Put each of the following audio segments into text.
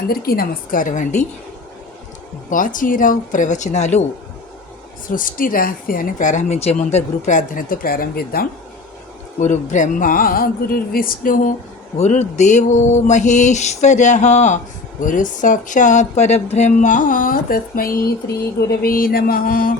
అందరికీ నమస్కారం అండి. బాచీరావు ప్రవచనాలు సృష్టి రహస్యాన్ని ప్రారంభించే ముందర గురు ప్రార్థనతో ప్రారంభిద్దాం. గురు బ్రహ్మ గురు విష్ణు గురుదేవో మహేశ్వర గురు సాక్షాత్ పరబ్రహ్మ తస్మై శ్రీ గురవే నమ.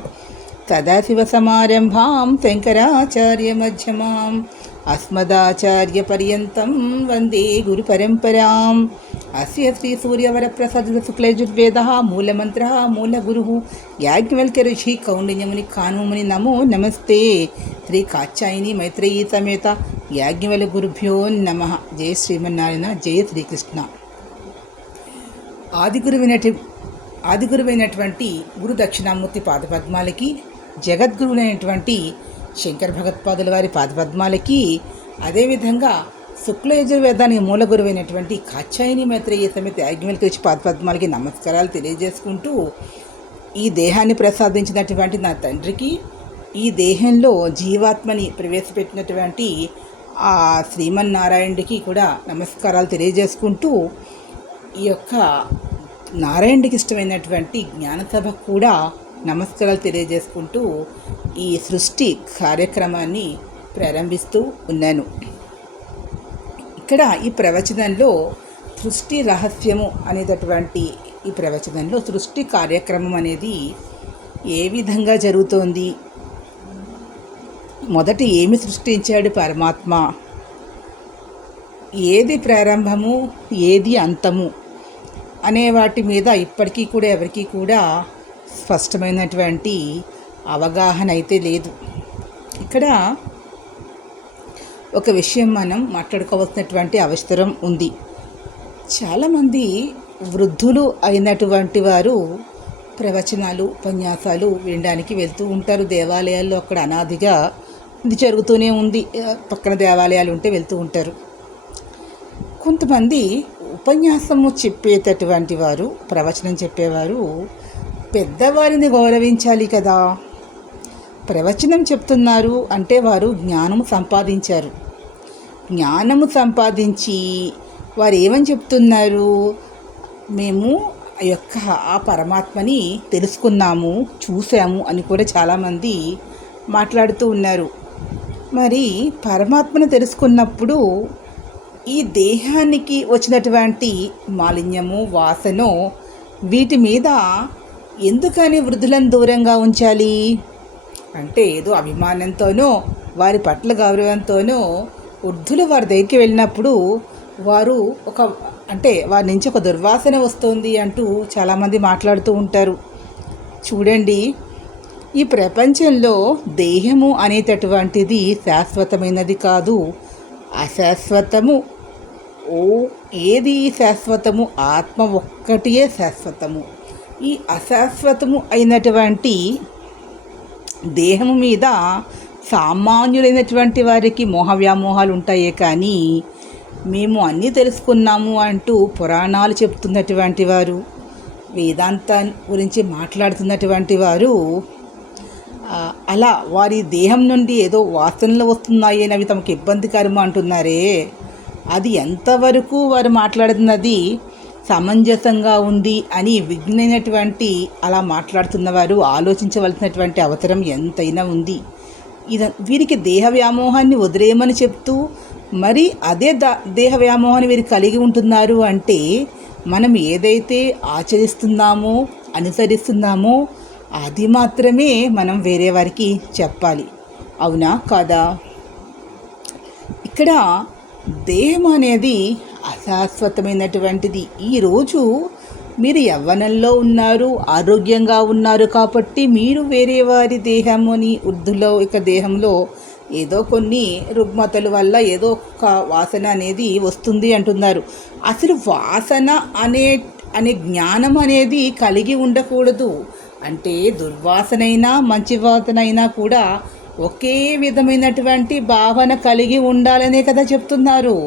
సదాశివసమారంభాం శంకరాచార్యమధ్యమాం అస్మదాచార్యపర్యంతం వందే గురుపరంపరాం అస్య శ్రీ సూర్యవరప్రసాద శుక్లయజుర్వేద మూలమంత్ర మూలగురు యాజ్ఞవల్క్య ఋషి కౌండిన్యముని కానుముని నమో నమస్తే. శ్రీ కాచాయిని మైత్రేయీ సమేత యాజ్ఞవల గురుభ్యో నమ. జయ శ్రీమన్నారాయణ జయ శ్రీకృష్ణ. ఆదిగురువైనటి ఆదిగురువైనటువంటి గురు దక్షిణామూర్తి పాదపద్మాలకి జగద్గురువులైనటువంటి శంకర భగత్పాదుల వారి పాదపద్మాలకి అదేవిధంగా శుక్లయజుర్వేదాని మూల గురువైనటువంటి కాచాయిని మైత్రేయ సమేత యాజ్ఞవల్కి వచ్చి పాదపద్మాలకి నమస్కారాలు తెలియజేసుకుంటూ ఈ దేహాన్ని ప్రసాదించినటువంటి నా తండ్రికి ఈ దేహంలో జీవాత్మని ప్రవేశపెట్టినటువంటి ఆ శ్రీమన్నారాయణుడికి కూడా నమస్కారాలు తెలియజేసుకుంటూ ఈ యొక్క నారాయణుడికి ఇష్టమైనటువంటి జ్ఞానసభ కూడా నమస్కారాలు తెలియజేసుకుంటూ ఈ సృష్టి కార్యక్రమాన్ని ప్రారంభిస్తూ ఉన్నాను. ఇక్కడ ఈ ప్రవచనంలో సృష్టి రహస్యము అనేటటువంటి ఈ ప్రవచనంలో సృష్టి కార్యక్రమం అనేది ఏ విధంగా జరుగుతోంది? మొదట ఏమి సృష్టించాడు పరమాత్మ? ఏది ప్రారంభము? ఏది అంతము? అనే వాటి మీద ఇప్పటికీ కూడా ఎవరికీ కూడా స్పష్టమైనటువంటి అవగాహన అయితే లేదు. ఇక్కడ ఒక విషయం మనం మాట్లాడుకోవాల్సినటువంటి అవసరం ఉంది. చాలామంది వృద్ధులు అయినటువంటి వారు ప్రవచనాలు ఉపన్యాసాలు వినడానికి వెళ్తూ ఉంటారు. దేవాలయాల్లో అక్కడ అనాదిగా ఇది జరుగుతూనే ఉంది. పక్కన దేవాలయాలు ఉంటే వెళ్తూ ఉంటారు. కొంతమంది ఉపన్యాసము చెప్పేటటువంటి వారు ప్రవచనం చెప్పేవారు పెద్దవారిని గౌరవించాలి కదా. ప్రవచనం చెప్తున్నారు అంటే వారు జ్ఞానము సంపాదించారు. జ్ఞానము సంపాదించి వారు ఏమని చెప్తున్నారు? మేము ఆ యొక్క ఆ పరమాత్మని తెలుసుకున్నాము చూసాము అని కూడా చాలామంది మాట్లాడుతూ ఉన్నారు. మరి పరమాత్మను తెలుసుకున్నప్పుడు ఈ దేహానికి వచ్చినటువంటి మాలిన్యము వాసనో వీటి మీద ఎందుకని వృద్ధులను దూరంగా ఉంచాలి? అంటే ఏదో అభిమానంతోనో వారి పట్ల గౌరవంతోనో వృద్ధులు వారి దగ్గరికి వెళ్ళినప్పుడు వారు ఒక అంటే వారి నుంచి ఒక దుర్వాసన వస్తుంది అంటూ చాలామంది మాట్లాడుతూ ఉంటారు. చూడండి ఈ ప్రపంచంలో దేహము అనేటటువంటిది శాశ్వతమైనది కాదు అశాశ్వతము. ఓ ఏది శాశ్వతము? ఆత్మ ఒక్కటియే శాశ్వతము. ఈ అశాశ్వతము అయినటువంటి దేహము మీద సామాన్యులైనటువంటి వారికి మోహ వ్యామోహాలు ఉంటాయే కానీ మేము అన్నీ తెలుసుకున్నాము అంటూ పురాణాలు చెప్తున్నటువంటి వారు వేదాంత గురించి మాట్లాడుతున్నటువంటి వారు అలా వారి దేహం నుండి ఏదో వాసనలు వస్తున్నాయి అని అవి తమకు ఇబ్బందికరము అంటున్నారే. అది ఎంతవరకు వారు మాట్లాడుతున్నది సమంజసంగా ఉంది అని విఘ్నైనటువంటి అలా మాట్లాడుతున్నవారు ఆలోచించవలసినటువంటి అవసరం ఎంతైనా ఉంది. ఇది వీరికి దేహ వ్యామోహాన్ని వదిలేయమని చెప్తూ మరి అదే దా దేహ వ్యామోహాన్ని వీరు కలిగి ఉంటున్నారు అంటే మనం ఏదైతే ఆచరిస్తున్నామో అనుసరిస్తున్నామో అది మాత్రమే మనం వేరే వారికి చెప్పాలి. అవునా కాదా? ఇక్కడ దేహం అనేది అశాశ్వతమైనటువంటిది. ఈరోజు మీరు యవ్వనంలో ఉన్నారు ఆరోగ్యంగా ఉన్నారు కాబట్టి మీరు వేరే వారి దేహముని వృద్ధులో ఇక దేహంలో ఏదో కొన్ని రుగ్మతల వల్ల ఏదో ఒక వాసన అనేది వస్తుంది అంటున్నారు. అసలు వాసన అనే అనే జ్ఞానం అనేది కలిగి ఉండకూడదు. అంటే దుర్వాసనైనా మంచి వాసనైనా కూడా ఒకే విధమైనటువంటి భావన కలిగి ఉండాలనే కదా చెప్తున్నారు.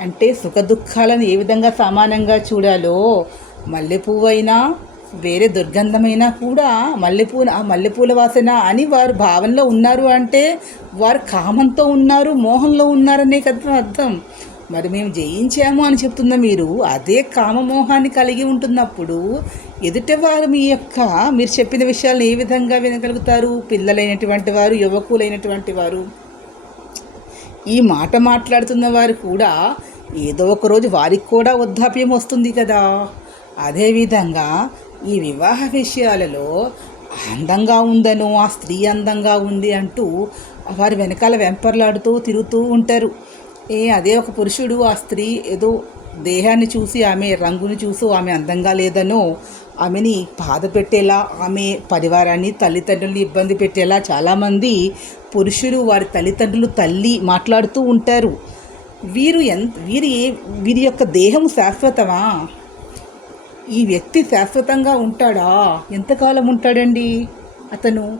అంటే సుఖ దుఃఖాలను ఏ విధంగా సమానంగా చూడాలో మల్లెపువ్వు అయినా వేరే దుర్గంధమైనా కూడా మల్లెపూ ఆ మల్లెపూల వాసన అని వారు భావనలో ఉన్నారు అంటే వారు కామంతో ఉన్నారు మోహంలో ఉన్నారనే కదా అర్థం. మరి మేము జయించాము అని చెప్తున్న మీరు అదే కామమోహాన్ని కలిగి ఉంటున్నప్పుడు ఎదుటివారు మీ యొక్క మీరు చెప్పిన విషయాలను ఏ విధంగా వినగలుగుతారు? పిల్లలైనటువంటి వారు యువకులైనటువంటి వారు? ఈ మాట మాట్లాడుతున్న వారు కూడా ఏదో ఒకరోజు వారికి కూడా వృద్ధాప్యం వస్తుంది కదా. అదేవిధంగా ఈ వివాహ విషయాలలో అందంగా ఉందను ఆ స్త్రీ అందంగా ఉంది అంటూ వారి వెనకాల వెంపర్లాడుతూ తిరుగుతూ ఉంటారు. ఏ అదే ఒక పురుషుడు ఆ స్త్రీ ఏదో దేహాన్ని చూసి ఆమె రంగుని చూసి ఆమె అందంగా లేదనో ఆమెని బాధ పెట్టేలా ఆమె పరివారాన్ని తల్లిదండ్రుల్ని ఇబ్బంది పెట్టేలా చాలామంది పురుషులు వారి తల్లిదండ్రులు తల్లి మాట్లాడుతూ ఉంటారు. వీరు ఎంత వీరి వీరి యొక్క దేహం శాశ్వతమా? ఈ వ్యక్తి శాశ్వతంగా ఉంటాడా? ఎంతకాలం ఉంటాడండి అతను?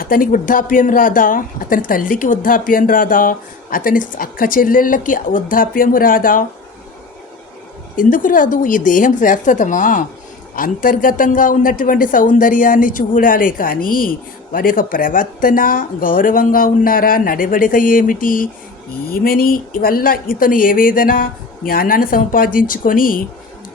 అతనికి వృద్ధాప్యం రాదా? అతని తల్లికి వృద్ధాప్యం రాదా? అతని అక్క చెల్లెళ్ళకి వృద్ధాప్యం రాదా? ఎందుకు రాదు? ఈ దేహం శాశ్వతమా? అంతర్గతంగా ఉన్నటువంటి సౌందర్యాన్ని చూడాలే కానీ వారి యొక్క ప్రవర్తన గౌరవంగా ఉన్నారా? నడవడిక ఏమిటి? ఈమెని వల్ల ఇతను ఏవేదైనా జ్ఞానాన్ని సంపాదించుకొని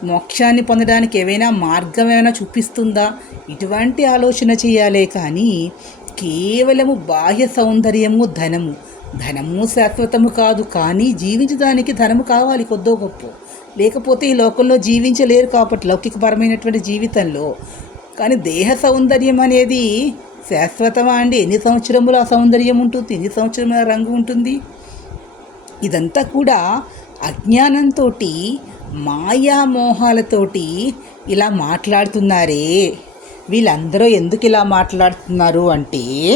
మోక్షాన్ని పొందడానికి ఏవైనా మార్గం ఏమైనా చూపిస్తుందా? ఇటువంటి ఆలోచన చేయాలే కానీ కేవలము బాహ్య సౌందర్యము ధనము. ధనము శాశ్వతము కాదు కానీ జీవించడానికి ధనము కావాలి కొద్దో గొప్ప. లేకపోతే ఈ లోకంలో జీవించలేరు కాబట్టి లౌకికపరమైనటువంటి జీవితంలో. కానీ దేహ సౌందర్యం అనేది శాశ్వతమా అండి? ఎన్ని సంవత్సరములు ఆ సౌందర్యం ఉంటుంది? ఎన్ని సంవత్సరముల రంగు ఉంటుంది? ఇదంతా కూడా అజ్ఞానంతో మాయామోహాలతోటి ఇలా మాట్లాడుతున్నారే. వీళ్ళందరూ ఎందుకు ఇలా మాట్లాడుతున్నారు అంటే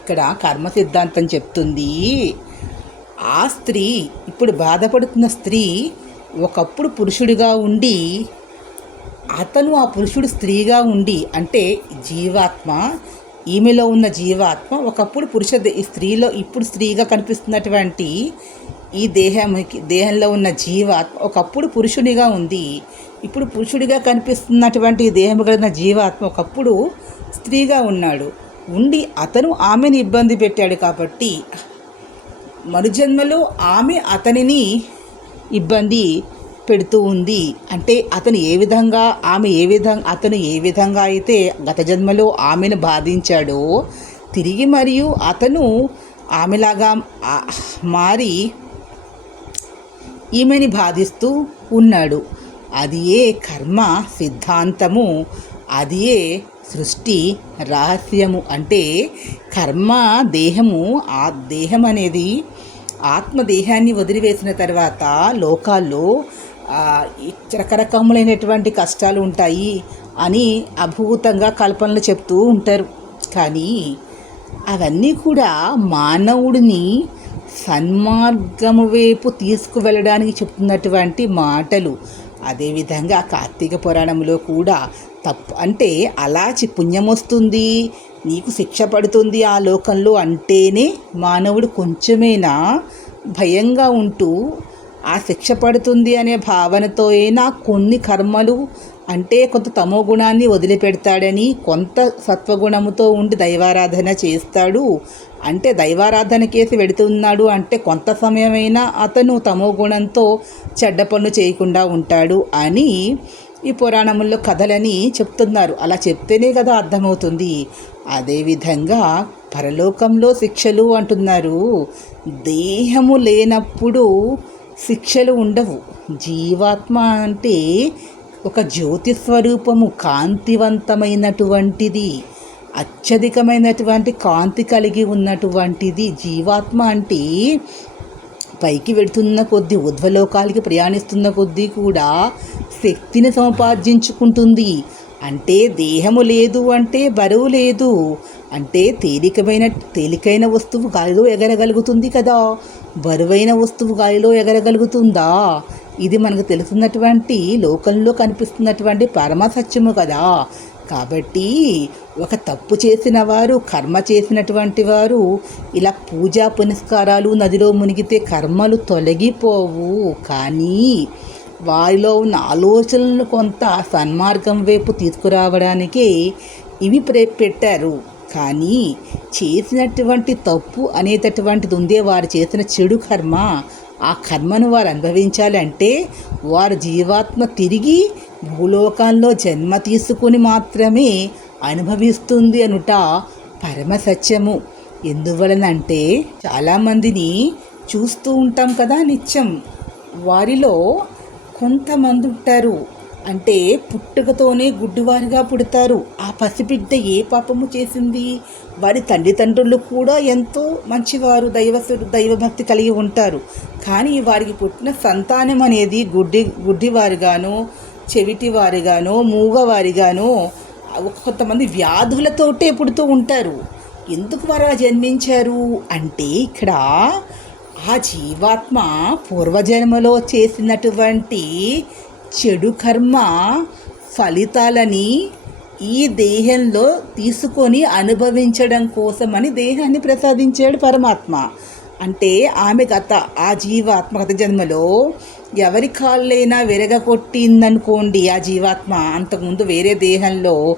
ఇక్కడ కర్మ సిద్ధాంతం చెప్తుంది. ఆ స్త్రీ ఇప్పుడు బాధపడుతున్న స్త్రీ ఒకప్పుడు పురుషుడిగా ఉండి అతను ఆ పురుషుడు స్త్రీగా ఉండి అంటే జీవాత్మ ఈమెలో ఉన్న జీవాత్మ ఒకప్పుడు పురుష స్త్రీలో ఇప్పుడు స్త్రీగా కనిపిస్తున్నటువంటి ఈ దేహానికి దేహంలో ఉన్న జీవాత్మ ఒకప్పుడు పురుషునిగా ఉంది. ఇప్పుడు పురుషుడిగా కనిపిస్తున్నటువంటి దేహం కలిగిన జీవాత్మ ఒకప్పుడు స్త్రీగా ఉన్నాడు. ఉండి అతను ఆమెను ఇబ్బంది పెట్టాడు కాబట్టి మరుజన్మలో ఆమె అతనిని ఇబ్బంది పెడుతూ ఉంది. అంటే అతను ఏ విధంగా ఆమె ఏ విధంగా అతను ఏ విధంగా అయితే గత జన్మలో ఆమెను బాధించాడో తిరిగి మరియు అతను ఆమెలాగా మారి ఈమెని బాధిస్తూ ఉన్నాడు. అది ఏ కర్మ సిద్ధాంతము అది ఏ సృష్టి రహస్యము. అంటే కర్మ దేహము ఆ దేహం అనేది ఆత్మదేహాన్ని వదిలివేసిన తర్వాత లోకాల్లో రకరకములైనటువంటి కష్టాలు ఉంటాయి అని అభూతంగా కల్పనలు చెప్తూ ఉంటారు. కానీ అవన్నీ కూడా మానవుడిని సన్మార్గము వైపు తీసుకువెళ్ళడానికి చెప్తున్నటువంటి మాటలు. అదేవిధంగా కార్తీక పురాణంలో కూడా తప్పు అంటే అలా చి- పుణ్యం వస్తుంది నీకు శిక్ష పడుతుంది ఆ లోకంలో అంటేనే మానవుడు కొంచెమైనా భయంగా ఉంటూ ఆ శిక్ష పడుతుంది అనే భావనతో అయినా కొన్ని కర్మలు అంటే కొంత తమో గుణాన్ని వదిలిపెడతాడని కొంత సత్వగుణముతో ఉండి దైవారాధన చేస్తాడు. అంటే దైవారాధన కేసి వెడుతున్నాడు అంటే కొంత సమయమైనా అతను తమో గుణంతో చెడ్డ పనులు చేయకుండా ఉంటాడు అని ఈ పురాణముల్లో కథలని చెప్తున్నారు. అలా చెప్తేనే కదా అర్థమవుతుంది. అదేవిధంగా పరలోకంలో శిక్షలు అంటున్నారు. దేహము లేనప్పుడు శిక్షలు ఉండవు. జీవాత్మ అంటే ఒక జ్యోతి స్వరూపము కాంతివంతమైనటువంటిది. అత్యధికమైనటువంటి కాంతి కలిగి ఉన్నటువంటిది జీవాత్మ అంటే పైకి వెళుతున్న కొద్దీ ఉధ్వలోకాలకి ప్రయాణిస్తున్న కొద్దీ కూడా శక్తిని సంపాదించుకుంటుంది అంటే దేహము లేదు అంటే బరువు లేదు. అంటే తేలికమైన తేలికైన వస్తువు గాలిలో ఎగరగలుగుతుంది కదా. బరువైన వస్తువు గాలిలో ఎగరగలుగుతుందా? ఇది మనకు తెలుసున్నటువంటి లోకంలో కనిపిస్తున్నటువంటి పరమ సత్యము కదా. కాబట్టి ఒక తప్పు చేసిన వారు కర్మ చేసినటువంటి వారు ఇలా పూజా పునస్కారాలు నదిలో మునిగితే కర్మలు తొలగిపోవు. కానీ వారిలో ఉన్న ఆలోచనలను కొంత సన్మార్గం వైపు తీసుకురావడానికే ఇవి ప్రే పెట్టారు. కానీ చేసినటువంటి తప్పు అనేటటువంటిది ఉందే వారు చేసిన చెడు కర్మ. ఆ కర్మను వారు అనుభవించాలంటే వారు జీవాత్మ తిరిగి భూలోకంలో జన్మ తీసుకుని మాత్రమే అనుభవిస్తుంది అనుట పరమ సత్యము. ఎందువలనంటే చాలామందిని చూస్తూ ఉంటాం కదా నిత్యం. వారిలో కొంతమంది ఉంటారు. అంటే పుట్టుకతోనే గుడ్డివారిగా పుడతారు. ఆ పసిబిడ్డ ఏ పాపము చేసింది? వారి తల్లిదండ్రులు కూడా ఎంతో మంచివారు దైవ దైవభక్తి కలిగి ఉంటారు. కానీ వారికి పుట్టిన సంతానం అనేది గుడ్డి గుడ్డివారిగానో చెవిటివారిగానో మూగవారిగానో కొంతమంది వ్యాధులతోటే పుడుతూ ఉంటారు. ఎందుకు వారు అలా జన్మించారు? అంటే ఇక్కడ ఆ జీవాత్మ పూర్వజన్మలో చేసినటువంటి చెడు కర్మ ఫలితాలని ఈ దేహంలో తీసుకొని అనుభవించడం కోసమని దేహాన్ని ప్రసాదించాడు పరమాత్మ. అంటే ఆమె గత ఆ జీవాత్మ గత జన్మలో ఎవరి కాళ్ళైనా విరగకొట్టిందనుకోండి ఆ జీవాత్మ. అంతకుముందు వేరే దేహంలో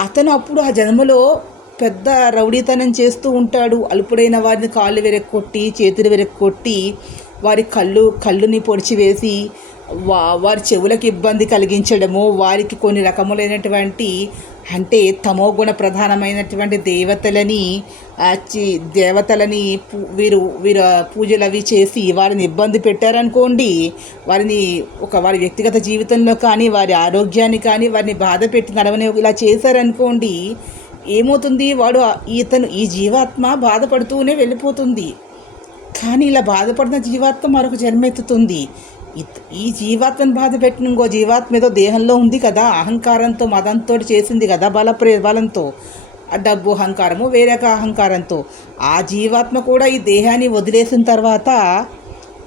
అతను అప్పుడు ఆ జన్మలో పెద్ద రౌడీతనం చేస్తూ ఉంటాడు. అల్పుడైన వారిని కాళ్ళు విరగొట్టి చేతులు వెరక్కొట్టి వారి కళ్ళు కళ్ళుని పొడిచివేసి వా వారి చెవులకు ఇబ్బంది కలిగించడము వారికి కొన్ని రకములైనటువంటి అంటే తమోగుణ ప్రధానమైనటువంటి దేవతలని దేవతలని పూ- వీరు వీరు పూజలు అవి చేసి వారిని ఇబ్బంది పెట్టారనుకోండి వారిని ఒక వారి వ్యక్తిగత జీవితంలో కానీ వారి ఆరోగ్యాన్ని కానీ వారిని బాధ పెట్టి నడవని ఇలా చేశారనుకోండి ఏమవుతుంది? వాడు ఇతను ఈ జీవాత్మ బాధపడుతూనే వెళ్ళిపోతుంది. కానీ ఇలా బాధపడిన జీవాత్మ మరొక జన్మెత్తుతుంది ఈ జీవాత్మను బాధ పెట్టిన ఇంకో జీవాత్మ ఏదో దేహంలో ఉంది కదా అహంకారంతో మదంతో చేసింది కదా బల బలంతో. ఆ డబ్బు అహంకారము వేరొక అహంకారంతో. ఆ జీవాత్మ కూడా ఈ దేహాన్ని వదిలేసిన తర్వాత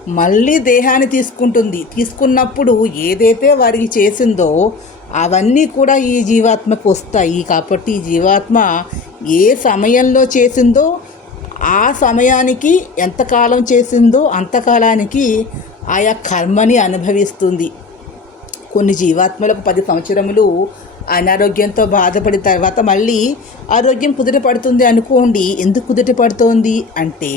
మళ్ళీ దేహాన్ని తీసుకుంటుంది. తీసుకున్నప్పుడు ఏదైతే వారికి చేసిందో అవన్నీ కూడా ఈ జీవాత్మకు వస్తాయి. కాబట్టి ఈ జీవాత్మ ఏ సమయంలో చేసిందో ఆ సమయానికి ఎంతకాలం చేసిందో అంతకాలానికి ఆయా కర్మని అనుభవిస్తుంది. కొన్ని జీవాత్మలకు పది సంవత్సరములు అనారోగ్యంతో బాధపడిన తర్వాత మళ్ళీ ఆరోగ్యం కుదుటపడుతుంది అనుకోండి. ఎందుకు కుదుట పడుతోంది? అంటే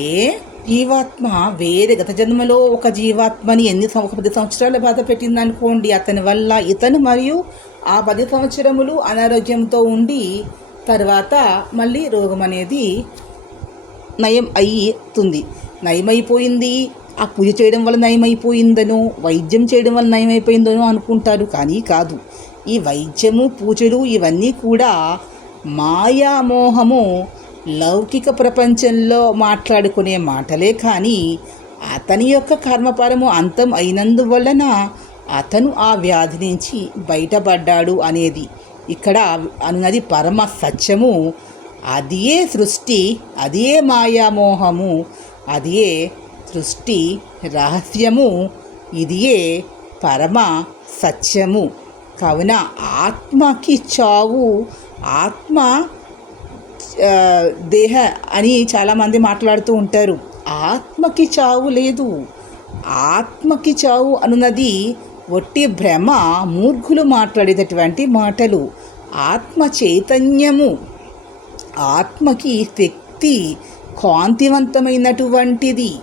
జీవాత్మ వేరే గత జన్మలో ఒక జీవాత్మని ఎన్ని పది సంవత్సరాలు బాధ పెట్టింది అనుకోండి. అతని వల్ల ఇతను మరియు ఆ పది సంవత్సరములు అనారోగ్యంతో ఉండి తర్వాత మళ్ళీ రోగం అనేది నయం అయ్తుంది నయమైపోయింది. ఆ పూజ చేయడం వల్ల నయమైపోయిందనో వైద్యం చేయడం వల్ల నయమైపోయిందనో అనుకుంటారు కానీ కాదు. ఈ వైద్యము పూజలు ఇవన్నీ కూడా మాయామోహము లౌకిక ప్రపంచంలో మాట్లాడుకునే మాటలే కానీ అతని యొక్క కర్మపరము అంతం అయినందువలన అతను ఆ వ్యాధి నుంచి బయటపడ్డాడు అనేది. ఇక్కడ అన్నది పరమ సత్యము. అదియే సృష్టి అదియే మాయామోహము అదియే సృష్టి రహస్యము. ఇదియే పరమ సత్యము. కావున ఆత్మకి చావు ఆత్మ దేహ అని చాలామంది మాట్లాడుతూ ఉంటారు. ఆత్మకి చావు లేదు. ఆత్మకి చావు అనున్నది ఒట్టి భ్రమ మూర్ఖులు మాట్లాడేటటువంటి మాటలు. ఆత్మ చైతన్యము. ఆత్మకి శక్తి కాంతివంతమైనటువంటిది.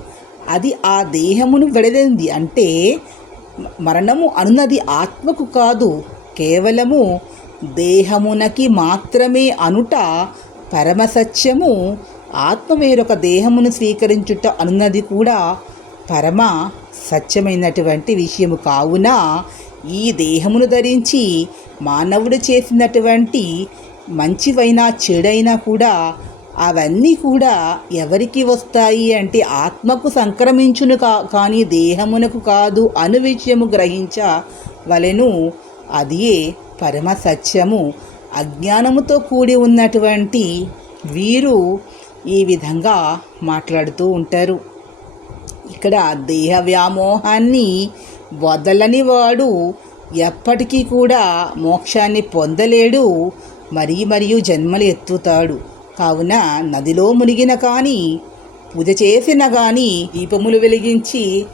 అది ఆ దేహమును విడదింది అంటే మరణము అనున్నది ఆత్మకు కాదు కేవలము దేహమునకి మాత్రమే అనుట పరమసత్యము ఆత్మ వేరొక దేహమును స్వీకరించుట అనున్నది కూడా పరమ సత్యమైనటువంటి విషయము. కావున ఈ దేహమును ధరించి మానవుడు చేసినటువంటి మంచివైనా చెడైనా కూడా అవన్నీ కూడా ఎవరికి వస్తాయి అంటే ఆత్మకు సంక్రమించును కా కానీ దేహమునకు కాదు అను విషయము గ్రహించ వలెను అదియే పరమ సత్యము. అజ్ఞానముతో కూడి ఉన్నటువంటి వీరు ఈ విధంగా మాట్లాడుతూ ఉంటారు. ఇక్కడ దేహ వ్యామోహాన్ని వదలని వాడు ఎప్పటికీ కూడా మోక్షాన్ని పొందలేడు మరీ మరియు జన్మలు ఎత్తుతాడు. కావున నదిలో మునిగిన కానీ పూజ చేసిన కానీ దీపములు వెలిగించి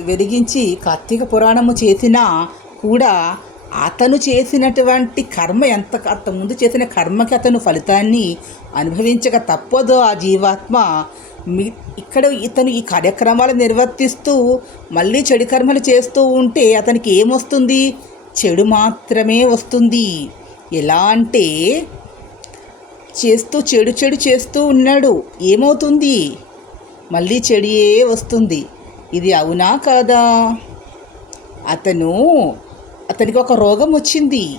వెలిగించి కార్తీక పురాణము చేసినా కూడా అతను చేసినటువంటి కర్మ ఎంత అంత ముందు చేసిన కర్మకి అతను ఫలితాన్ని అనుభవించక తప్పదు ఆ జీవాత్మ. మీ ఇక్కడ ఇతను ఈ కార్యక్రమాలు నిర్వర్తిస్తూ మళ్ళీ చెడు కర్మలు చేస్తూ ఉంటే అతనికి ఏమొస్తుంది? చెడు మాత్రమే వస్తుంది. ఎలా అంటే చేస్తూ చెడు చెడు చేస్తూ ఉన్నాడు. ఏమవుతుంది? మళ్ళీ చెడియే వస్తుంది. ఇది అవునా కాదా? అతను అతనికి ఒక రోగం వచ్చింది.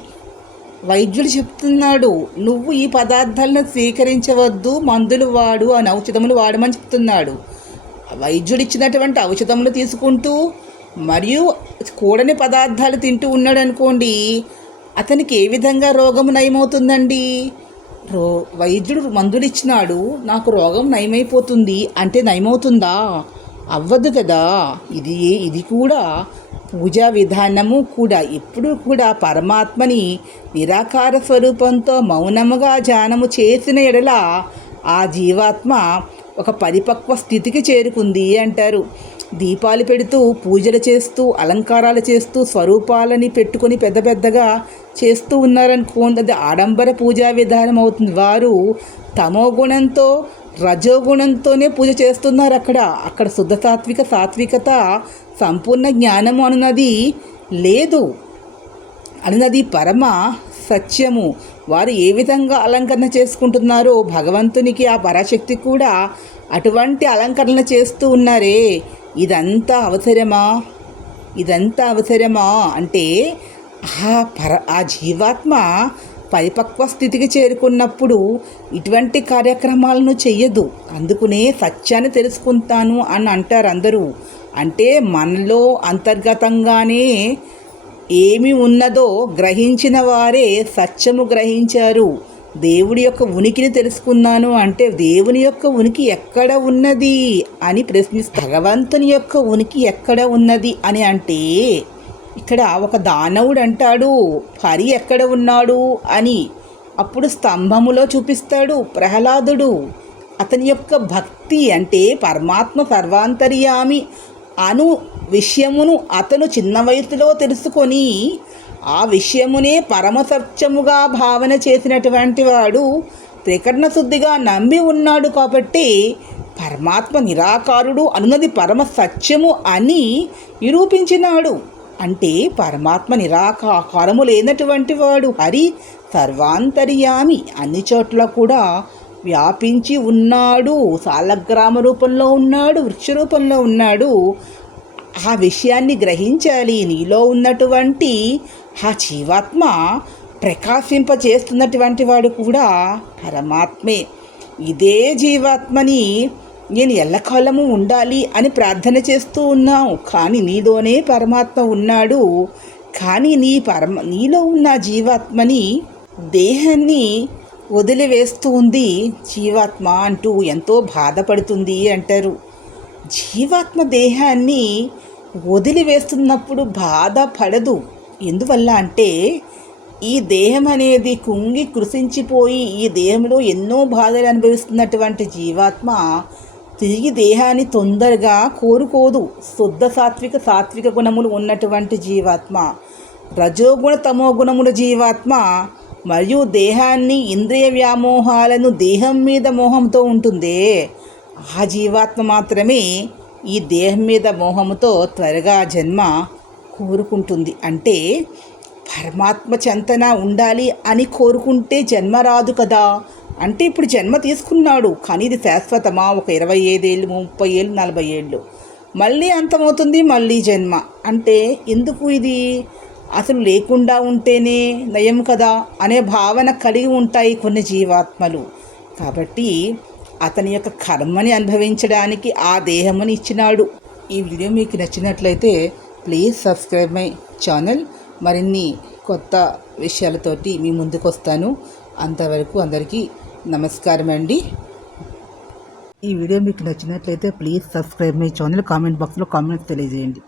వైద్యుడు చెప్తున్నాడు నువ్వు ఈ పదార్థాలను స్వీకరించవద్దు మందులు వాడు అని ఔషధములు వాడమని చెప్తున్నాడు. వైద్యుడు ఇచ్చినటువంటి ఔషధములు తీసుకుంటూ మరియు కూడని పదార్థాలు తింటూ ఉన్నాడు అనుకోండి అతనికి ఏ విధంగా రోగం నయమవుతుందండి? రో వైద్యుడు మందులు ఇచ్చినాడు నాకు రోగం నయమైపోతుంది అంటే నయమవుతుందా? అవ్వదు కదా. ఇది ఇది కూడా పూజా విధానము కూడా. ఎప్పుడు కూడా పరమాత్మని నిరాకార స్వరూపంతో మౌనముగా ధ్యానము చేసిన ఎడల ఆ జీవాత్మ ఒక పరిపక్వ స్థితికి చేరుకుంది అంటారు. దీపాలు పెడుతూ పూజలు చేస్తూ అలంకారాలు చేస్తూ స్వరూపాలని పెట్టుకొని పెద్ద పెద్దగా చేస్తూ ఉన్నారనుకోండి అది ఆడంబర పూజా విధానం అవుతుంది. వారు తమో గుణంతో రజోగుణంతోనే పూజ చేస్తున్నారు అక్కడ. అక్కడ శుద్ధ సాత్విక సాత్వికత సంపూర్ణ జ్ఞానము అన్నది లేదు. అన్నది పరమ సత్యము. వారు ఏ విధంగా అలంకరణ చేసుకుంటున్నారో భగవంతునికి ఆ పరాశక్తి కూడా అటువంటి అలంకరణ చేస్తూ ఉన్నారే. ఇదంతా అవసరమా? ఇదంతా అవసరమా? అంటే ఆ పర ఆ జీవాత్మ పరిపక్వ స్థితికి చేరుకున్నప్పుడు ఇటువంటి కార్యక్రమాలను చెయ్యదు. అందుకునే సత్యాన్ని తెలుసుకుంటాను అని అంటారు అందరూ. అంటే మనలో అంతర్గతంగానే ఏమి ఉన్నదో గ్రహించిన వారే సత్యము గ్రహించారు. దేవుడి యొక్క ఉనికిని తెలుసుకున్నాను అంటే దేవుని యొక్క ఉనికి ఎక్కడ ఉన్నది అని ప్రశ్నిస్తా. భగవంతుని యొక్క ఉనికి ఎక్కడ ఉన్నది అని అంటే ఇక్కడ ఒక దానవుడు అంటాడు హరి ఎక్కడ ఉన్నాడు అని. అప్పుడు స్తంభములో చూపిస్తాడు ప్రహ్లాదుడు. అతని యొక్క భక్తి అంటే పరమాత్మ సర్వాంతర్యామి అను విషయమును అతను చిన్న వయసులో తెలుసుకొని ఆ విషయమునే పరమసత్యముగా భావన చేసినటువంటి వాడు త్రికరణ శుద్ధిగా నమ్మి ఉన్నాడు కాబట్టి పరమాత్మ నిరాకారుడు అనున్నది పరమ సత్యము అని నిరూపించినాడు. అంటే పరమాత్మ నిరాకారము లేనటువంటి వాడు హరి సర్వాంతర్యామి అన్ని చోట్ల కూడా వ్యాపించి ఉన్నాడు. సాలగ్రామ రూపంలో ఉన్నాడు వృక్ష రూపంలో ఉన్నాడు. ఆ విషయాన్ని గ్రహించాలి. నీలో ఉన్నటువంటి ఆ జీవాత్మ ప్రకాశింపచేస్తున్నటువంటి వాడు కూడా పరమాత్మే. ఇదే జీవాత్మని నేను ఎల్లకాలము ఉండాలి అని ప్రార్థన చేస్తూ ఉన్నావు. కానీ నీలోనే పరమాత్మ ఉన్నాడు. కానీ నీ పరమ నీలో ఉన్న జీవాత్మని దేహాన్ని వదిలివేస్తూ ఉంది. జీవాత్మ అంటూ ఎంతో బాధపడుతుంది అంటారు. జీవాత్మ దేహాన్ని వదిలివేస్తున్నప్పుడు బాధపడదు. ఎందువల్ల అంటే ఈ దేహం అనేది కుంగి కృషించిపోయి ఈ దేహంలో ఎన్నో బాధలు అనుభవిస్తున్నటువంటి జీవాత్మ తిరిగి దేహాన్ని తొందరగా కోరుకోదు. శుద్ధ సాత్విక సాత్విక గుణములు ఉన్నటువంటి జీవాత్మ రజోగుణ తమో గుణముల జీవాత్మ మరియు దేహాన్ని ఇంద్రియ వ్యామోహాలను దేహం మీద మోహంతో ఉంటుందే. ఆ జీవాత్మ మాత్రమే ఈ దేహం మీద మోహముతో త్వరగా జన్మ కోరుకుంటుంది. అంటే పరమాత్మ చెంతన ఉండాలి అని కోరుకుంటే జన్మ రాదు కదా. అంటే ఇప్పుడు జన్మ తీసుకున్నాడు. కానీ ఇది శాశ్వతమా? ఒక ఇరవై ఐదేళ్ళు ముప్పై ఏళ్ళు నలభై ఏళ్ళు. మళ్ళీ అంతమవుతుంది మళ్ళీ జన్మ. అంటే ఎందుకు ఇది? అసలు లేకుండా ఉంటేనే నయం కదా? అనే భావన కలిగి ఉంటాయి కొన్ని జీవాత్మలు. కాబట్టి అతని యొక్క కర్మని అనుభవించడానికి ఆ దేహముని ఇచ్చినాడు. ఈ వీడియో మీకు నచ్చినట్లయితే ప్లీజ్ సబ్స్క్రైబ్ మై ఛానల్. మరిన్ని కొత్త విషయాలతోటి మీ ముందుకు వస్తాను. అంతవరకు అందరికీ నమస్కారం అండి. ఈ వీడియో మీకు నచ్చినట్లయితే please subscribe my channel. Comment బాక్స్లో కామెంట్స్ తెలియజేయండి.